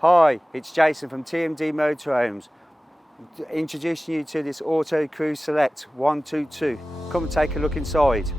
Hi, it's Jason from TMD Motorhomes, introducing you to this Auto Cruise Select 122. Come and take a look inside.